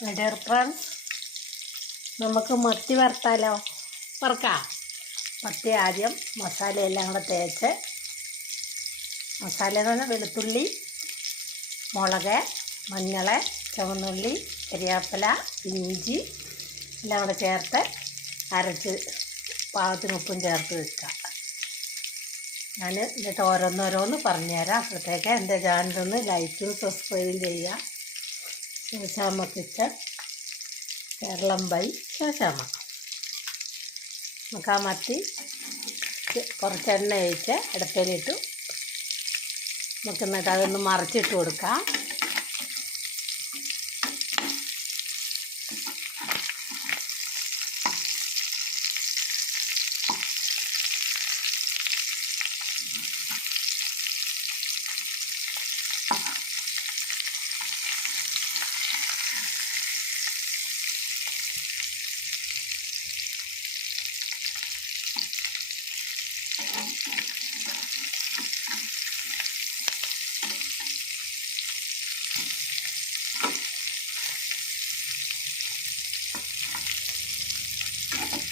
Dear നമുക്ക് മത്തി വറുത്താലോ? വറുക്കാം? മത്തി ആദ്യം മസാലയെല്ലാം കൂടെ തേച്ച് മസാല എന്ന് പറഞ്ഞാൽ വെളുത്തുള്ളി മുളക് മഞ്ഞൾ ചുവന്നുള്ളി കരിയാപ്പില ഇഞ്ചി എല്ലാം കൂടെ ചേർത്ത് അരച്ച് പാകത്തിന് ഉപ്പും ചേർത്ത് വെക്കുക. ഞാൻ എന്നിട്ട് ഓരോന്നോരോന്ന് പറഞ്ഞുതരാം. അപ്പോഴത്തേക്ക് എന്റെ ചാനലൊന്ന് ലൈക്കും സബ്സ്ക്രൈബും ചെയ്യുക. ശോശാമ്മ കിച്ചൺ കേരളം ബൈ ശിവശാമ നമുക്ക് ആ മത്തി കുറച്ച് എണ്ണ ഒഴിച്ച് അടുപ്പയിലിട്ടു നമുക്ക് എന്നിട്ട് അതൊന്ന് മറിച്ചിട്ട് കൊടുക്കാം.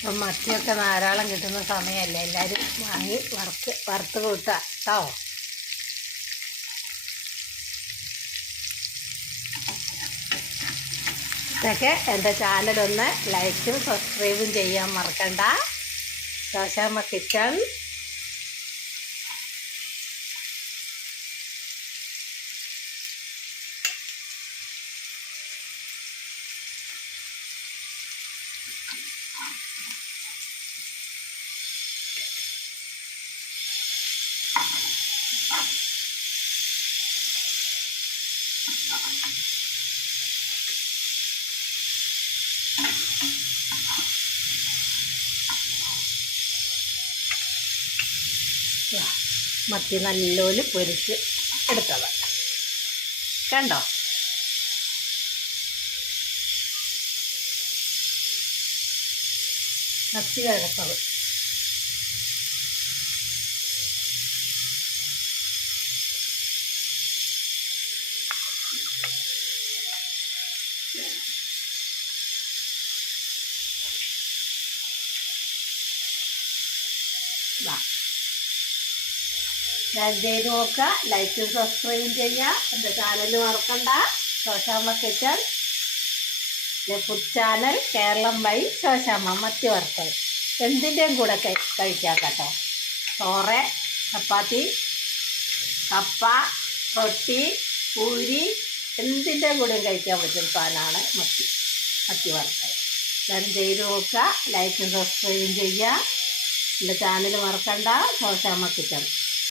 ഇപ്പം മത്തിയൊക്കെ ധാരാളം കിട്ടുന്ന സമയമല്ലേ? എല്ലാവരും വാങ്ങി വറുത്ത് വറുത്ത് കൂട്ടുക കേട്ടോ ഇതൊക്കെ എന്റെ ചാനലൊന്ന് ലൈക്കും സബ്സ്ക്രൈബും ചെയ്യാൻ മറക്കണ്ട. ദോശാമ്മ കിച്ചൺ. മത്തി നല്ലോൽ പൊരിച്ച് എടുത്തതാണ് കണ്ടോ? കിടത്തത് ദാ. ഞാൻ ചെയ്ത് നോക്കുക. ലൈക്കും സബ്സ്ക്രൈബും ചെയ്യുക. എന്റെ ചാനൽ മറക്കണ്ട. Soshamma kitchen food channel Keralam by Soshamma മത്തി വറുത്തത്. എന്തിന്റെയും കൂടെ കഴി കഴിക്കാം കേട്ടോ. ചോറ് ചപ്പാത്തി കപ്പ റൊട്ടി പൂരി എന്തിന്റെയും കൂടെയും കഴിക്കാൻ പറ്റുന്ന സാധനമാണ് മത്തി. മത്തി വറുത്തത്. എല്ലാവരും ചെയ്ത് നോക്കുക. ലൈക്കും സബ്സ്ക്രൈബും ചെയ്യുക. എന്റെ ചാനൽ മറക്കണ്ട. ശോശാമ്മ കിച്ചൺ.